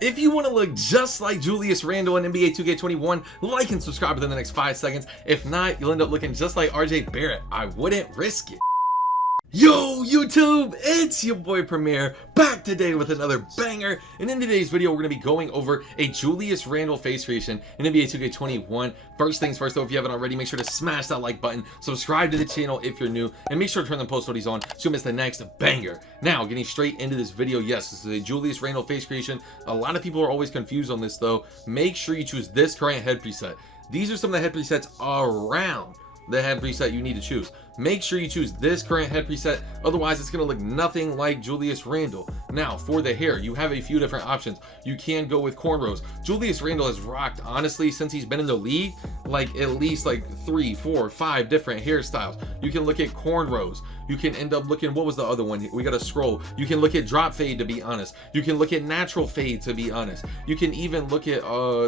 If you want to look just like Julius Randle in NBA 2K21, like and subscribe within the next 5 seconds. If not, you'll end up looking just like RJ Barrett. I wouldn't risk it. Yo YouTube, it's your boy Premier, back today with another banger, and in today's video we're going to be going over a Julius Randle face creation in NBA 2K21. First things first though, if you haven't already, make sure to smash that like button, subscribe to the channel if you're new, and make sure to turn the post notifications on so you miss the next banger. Now, getting straight into this video, yes, this is a Julius Randle face creation. A lot of people are always confused on this though. Make sure you choose this current head preset. These are some of the head presets around the head preset you need to choose. Make sure you choose this current head preset, otherwise it's going to look nothing like Julius Randle. Now for the hair, you have a few different options. You can go with cornrows. Julius Randle has rocked, honestly, since he's been in the league, like at least like 3, 4, 5 different hairstyles. You can look at cornrows. You can end up looking, what was the other one? We gotta scroll. You can look at drop fade, to be honest. You can look at natural fade, to be honest. You can even look at,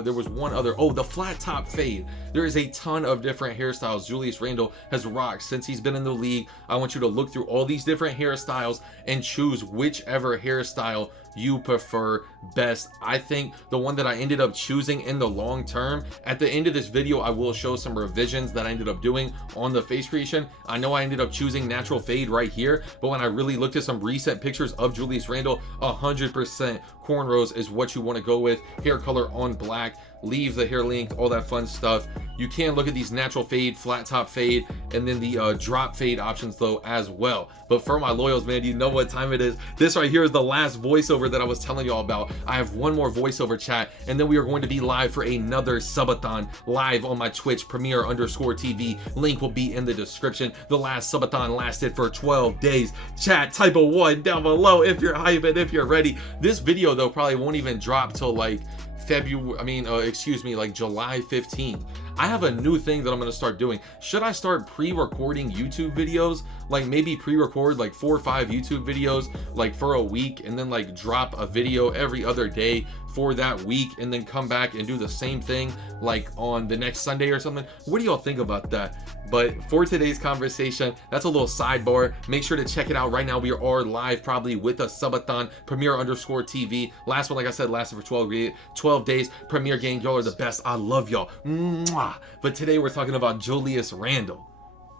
there was one other, oh, the flat top fade. There is a ton of different hairstyles Julius Randle has rocked since he's been in the league. I want you to look through all these different hairstyles and choose whichever hairstyle you prefer best. I think the one that I ended up choosing in the long term, at the end of this video I will show some revisions that I ended up doing on the face creation. I know I ended up choosing natural fade right here, but when I really looked at some recent pictures of Julius Randle, 100% cornrows is what you want to go with. Hair color on black, leave the hair length, all that fun stuff. You can look at these natural fade, flat top fade, and then the drop fade options though as well. But for my loyals, man, you know what time it is. This right here is the last voiceover that I was telling y'all about. I have one more voiceover chat, and then we are going to be live for another subathon live on my Twitch, Premier_TV. Link will be in the description. The last subathon lasted for 12 days. Chat, type a 1 down below if you're hype and if you're ready. This video though probably won't even drop till like like July 15th. I have a new thing that I'm going to start doing. Should I start pre-recording YouTube videos? Like maybe pre-record like 4 or 5 YouTube videos like for a week, and then like drop a video every other day for that week, and then come back and do the same thing like on the next Sunday or something. What do y'all think about that? But for today's conversation, that's a little sidebar. Make sure to check it out right now. We are live probably with a subathon, Premier_TV. Last one, like I said, lasted for 12 days. Premier gang, y'all are the best. I love y'all. Mwah. But today we're talking about Julius Randle.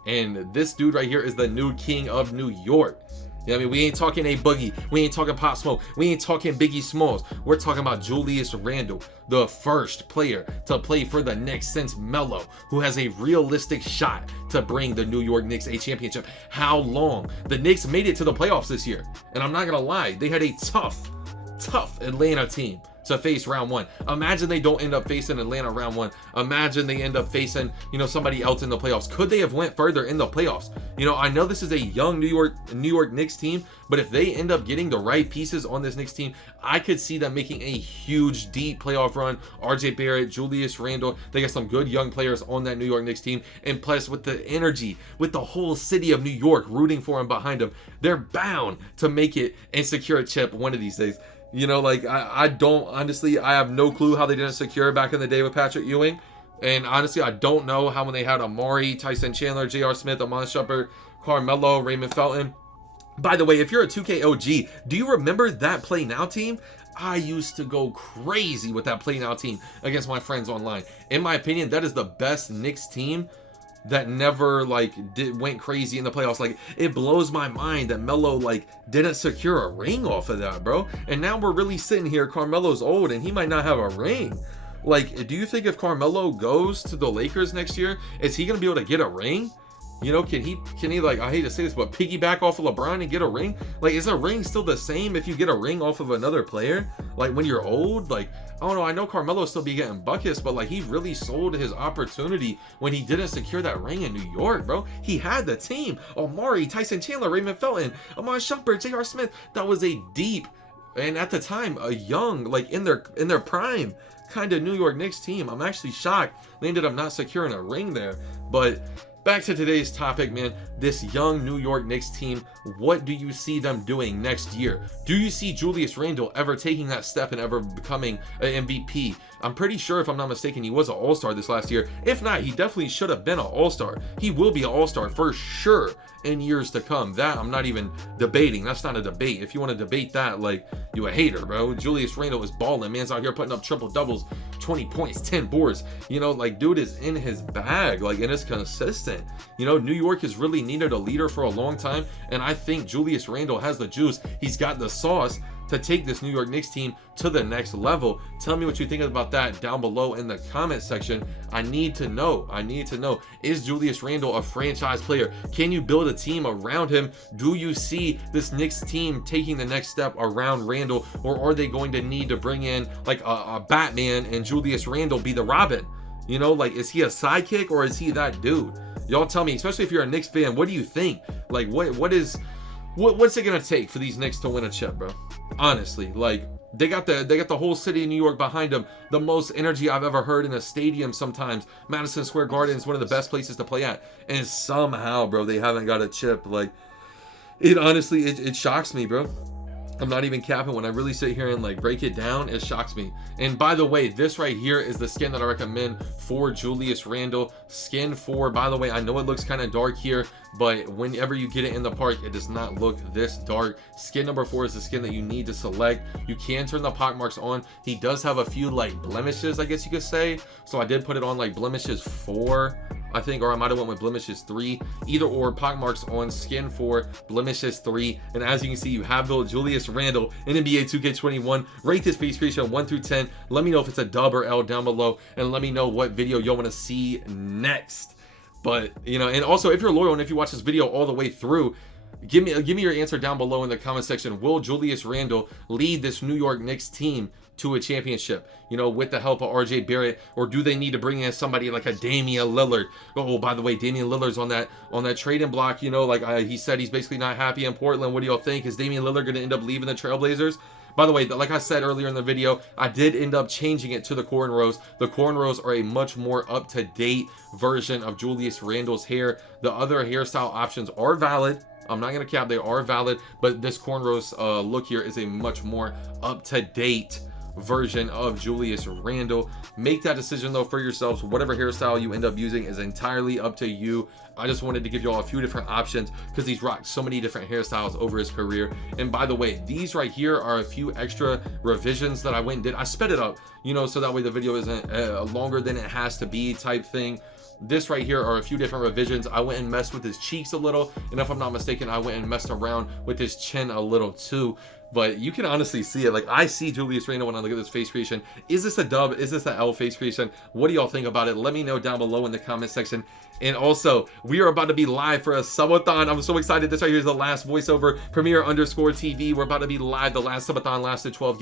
And this dude right here is the new king of New York. You know what I mean? We ain't talking A Boogie. We ain't talking Pop Smoke. We ain't talking Biggie Smalls. We're talking about Julius Randle, the first player to play for the Knicks since Melo, who has a realistic shot to bring the New York Knicks a championship. How long? The Knicks made it to the playoffs this year. And I'm not going to lie, they had a tough Atlanta team to face round 1. Imagine they don't end up facing Atlanta round 1. Imagine they end up facing, you know, somebody else in the playoffs. Could they have went further in the playoffs? You know, I know this is a young New York Knicks team, but if they end up getting the right pieces on this Knicks team, I could see them making a huge deep playoff run. RJ Barrett, Julius Randle, they got some good young players on that New York Knicks team, and plus with the energy, with the whole city of New York rooting for him behind them, they're bound to make it and secure a chip one of these days. You know, like I don't, honestly, I have no clue how they didn't secure it back in the day with Patrick Ewing. And honestly, I don't know how when they had Amari, Tyson Chandler, J.R. Smith, Amon Shumpert, Carmelo, Raymond Felton. By the way, if you're a 2K OG, do you remember that Play Now team? I used to go crazy with that Play Now team against my friends online. In my opinion, that is the best Knicks team that never like went crazy in the playoffs. Like, it blows my mind that Melo like didn't secure a ring off of that, bro. And now we're really sitting here, Carmelo's old and he might not have a ring. Like, do you think if Carmelo goes to the Lakers next year, is he gonna be able to get a ring? You know, can he like, I hate to say this, but piggyback off of LeBron and get a ring? Like, is a ring still the same if you get a ring off of another player? Like, when you're old? Like, I don't know, I know Carmelo still be getting buckets, but like, he really sold his opportunity when he didn't secure that ring in New York, bro. He had the team. Amari, Tyson Chandler, Raymond Felton, Amon Shumpert, J.R. Smith. That was a deep, and at the time, a young, like in their prime kind of New York Knicks team. I'm actually shocked they ended up not securing a ring there. But back to today's topic, man. This young New York Knicks team, what do you see them doing next year? Do you see Julius Randle ever taking that step and ever becoming an MVP? I'm pretty sure, if I'm not mistaken, he was an all-star this last year. If not, he definitely should have been an all-star. He will be an all-star for sure in years to come. That I'm not even debating. That's not a debate. If you want to debate that, like, you a hater, bro. Julius Randle is balling. Man's out here putting up triple doubles, 20 points, 10 boards. You know, like, dude is in his bag, like, and it's consistent. You know, New York has really needed a leader for a long time, and I think Julius Randle has the juice. He's got the sauce to take this New York Knicks team to the next level. Tell me what you think about that down below in the comment section. I need to know. I need to know. Is Julius Randle a franchise player? Can you build a team around him? Do you see this Knicks team taking the next step around Randle, or are they going to need to bring in like a Batman and Julius Randle be the Robin? You know, like, is he a sidekick or is he that dude? Y'all tell me, especially if you're a Knicks fan, what do you think? Like, what's it gonna take for these Knicks to win a chip, bro? Honestly, like, they got the whole city of New York behind them. The most energy I've ever heard in a stadium. Sometimes Madison Square Garden is one of the best places to play at, and somehow, bro, they haven't got a chip. Like, it honestly, it shocks me, bro. I'm not even capping. When I really sit here and like break it down, it shocks me. And by the way, this right here is the skin that I recommend for Julius Randle. Skin 4, by the way, I know it looks kind of dark here, but whenever you get it in the park, it does not look this dark. Skin number 4 is the skin that you need to select. You can turn the pockmarks on. He does have a few like blemishes, I guess you could say. So I did put it on like blemishes 4, I think, or I might have went with blemishes 3. Either or, pockmarks on skin 4, blemishes 3. And as you can see, you have built Julius Randle in NBA 2K21. Rate this face creation 1 through 10. Let me know if it's a dub or L down below, and let me know what video y'all want to see next. But, you know, and also, if you're loyal and if you watch this video all the way through, give me your answer down below in the comment section. Will Julius Randle lead this New York Knicks team to a championship, you know, with the help of RJ Barrett, or do they need to bring in somebody like a Damian Lillard? Oh, by the way, Damian Lillard's on that trading block, you know, like he said he's basically not happy in Portland. What do y'all think? Is Damian Lillard going to end up leaving the Trailblazers? By the way, like I said earlier in the video, I did end up changing it to the cornrows. The cornrows are a much more up-to-date version of Julius Randle's hair. The other hairstyle options are valid. I'm not going to cap, they are valid, but this cornrows look here is a much more up-to-date version of Julius Randle. Make that decision though for yourselves. Whatever hairstyle you end up using is entirely up to you. I just wanted to give y'all a few different options because he's rocked so many different hairstyles over his career. And by the way, these right here are a few extra revisions that I went and did. I sped it up, you know, so that way the video isn't longer than it has to be type thing. This right here are a few different revisions. I went and messed with his cheeks a little, and if I'm not mistaken, I went and messed around with his chin a little too. But you can honestly see it. Like, I see Julius Randle when I look at this face creation. Is this a dub? Is this an L face creation? What do y'all think about it? Let me know down below in the comment section. And also, we are about to be live for a subathon. I'm so excited. This right here is the last voiceover, Premier_TV. We're about to be live. The last subathon lasted 12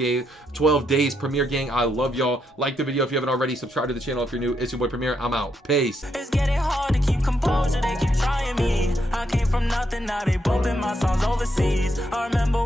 days. Premier gang, I love y'all. Like the video if you haven't already. Subscribe to the channel if you're new. It's your boy Premier. I'm out. Peace. It's getting hard to keep composure. They keep trying me. I came from nothing. Now they bumping my songs overseas. I remember